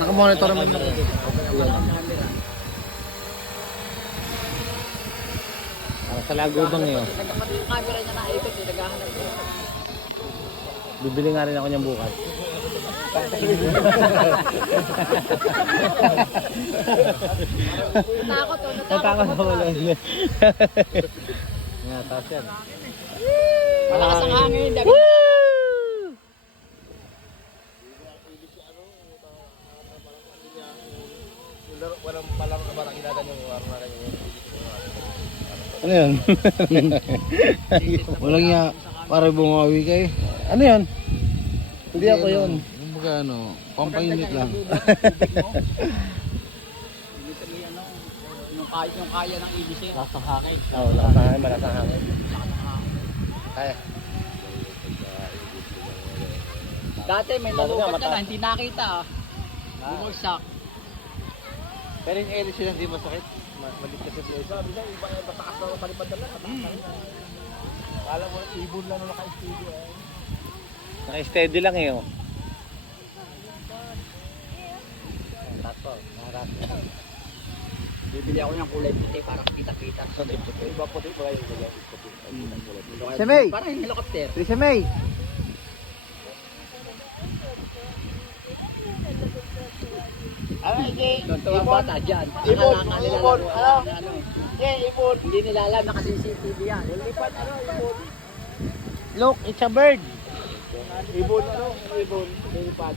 Nakamonitor naman ako. Sa Lagubang yun. Yung camera niya naikot, naghahanap ko. Bibili nga rin ako niyang bukas. Natakot, Natakot ako lang. Nga, tapos yan. Malakas ang hangin. Walang palang na parang ginagawa yung warna na yun. Ano yun? Walang niya, para bumawi kayo. Ano yun? Hindi ako yun. Yung baga ano, pampainit lang. Yung kaya ng ibis eh. Lasang hangin. Oo, lasang hangin, malasang hangin. Kaya. Dati may nalupat na lang, hindi nakita ah. Bumagsak. Pero yung Ellis yun hindi masakit. Malit kasi blade. Sabi na, iba yung mataas na palipad na lang. Kala mo, ibon lang na naka-studio eh. Naka-steady lang eh. Oh. Bibili ako ng kulay puti para kita-kita. Iba po din, kaya yung Si May! Parang yung helicopter. Si May! Tuntuang bata dyan. Ibon, Akala nga nila ibon, laro, ano? ibon. Hindi nila alam, naka-CCTV yan. Lipat, ibon. Look, it's a bird. Ibon, ibon. Lilipad.